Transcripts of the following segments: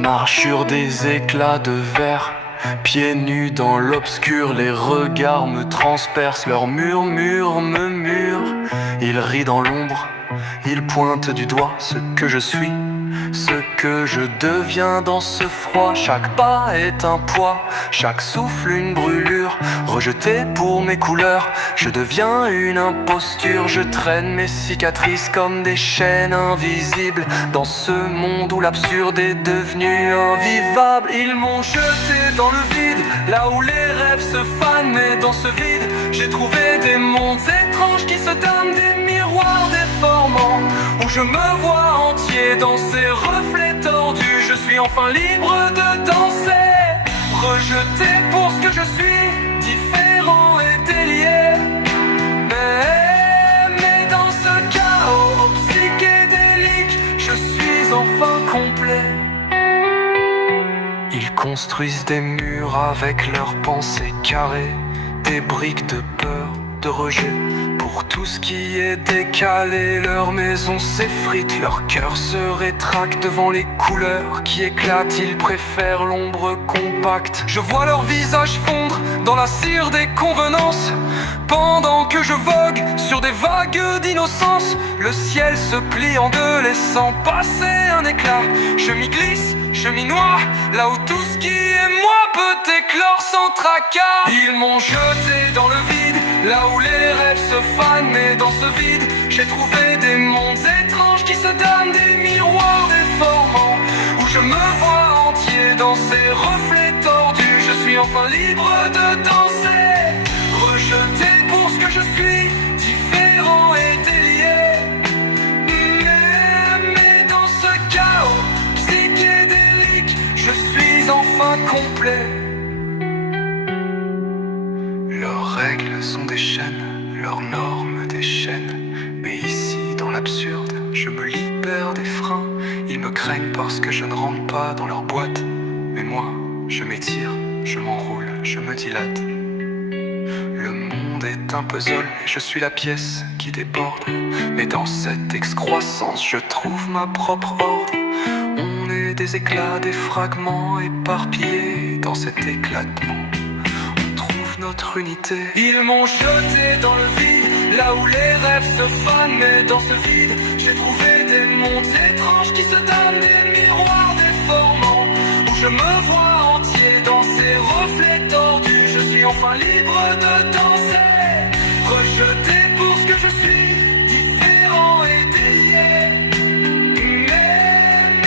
marche sur des éclats de verre, pieds nus dans l'obscur, les regards me transpercent, leur murmure me mure. Il rit dans l'ombre, il pointe du doigt ce que je suis, ce que je deviens dans ce froid. Chaque pas est un poids, chaque souffle une brûlure, rejeté pour mes couleurs, je deviens une imposture. Je traîne mes cicatrices comme des chaînes invisibles dans ce monde où l'absurde est devenu invivable. Ils m'ont jeté dans le vide, là où les rêves se fanent, mais dans ce vide, j'ai trouvé des mondes étranges qui se damnent, des miroirs déformants, où je me vois entier dans ces reflets tordus. Je suis enfin libre de danser, rejeté pour ce que je suis, différent et délié. Mais dans ce chaos psychédélique, je suis enfin complet. Ils construisent des murs avec leurs pensées carrées, des briques de peur, de rejet. Pour tout ce qui est décalé, leur maison s'effrite, leur cœur se rétracte devant les couleurs qui éclatent. Ils préfèrent l'ombre compacte. Je vois leur visage fondre dans la cire des convenances, pendant que je vogue sur des vagues d'innocence. Le ciel se plie en deux, laissant passer un éclat. Je m'y glisse, je m'y noie, là où tout ce qui est moi peut éclore sans tracas. Ils m'ont jeté dans le vide, là où les rêves se fanent, mais dans ce vide, j'ai trouvé des mondes étranges qui se damnent, des miroirs déformants, où je me vois entier dans ces reflets tordus. Je suis enfin libre de danser, rejeté pour ce que je suis, différent et délié. Mais dans ce chaos psychédélique, je suis enfin complet. Leurs règles sont des chaînes, leurs normes des chaînes. Mais ici, dans l'absurde, je me libère des freins. Ils me craignent parce que je ne rentre pas dans leur boîte. Mais moi, je m'étire, je m'enroule, je me dilate. Le monde est un puzzle et je suis la pièce qui déborde. Mais dans cette excroissance, je trouve ma propre ordre. On est des éclats, des fragments éparpillés dans cet éclatement. Notre unité. Ils m'ont jeté dans le vide, là où les rêves se fanent, mais dans ce vide, j'ai trouvé des mondes étranges qui se damnent, des miroirs déformants, où je me vois entier dans ces reflets tordus. Je suis enfin libre de danser, rejeté pour ce que je suis, différent et délié.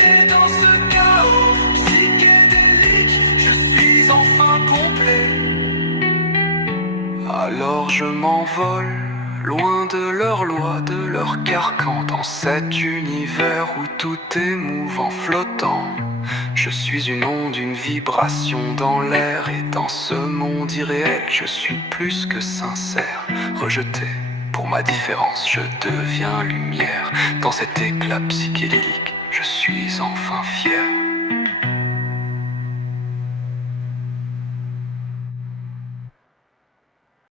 Mais dans ce chaos psychédélique, je suis enfin complet. Alors je m'envole, loin de leurs lois, de leurs carcans, dans cet univers où tout est mouvant, flottant. Je suis une onde, une vibration dans l'air, et dans ce monde irréel, je suis plus que sincère. Rejeté pour ma différence, je deviens lumière. Dans cet éclat psychédélique, je suis enfin fier.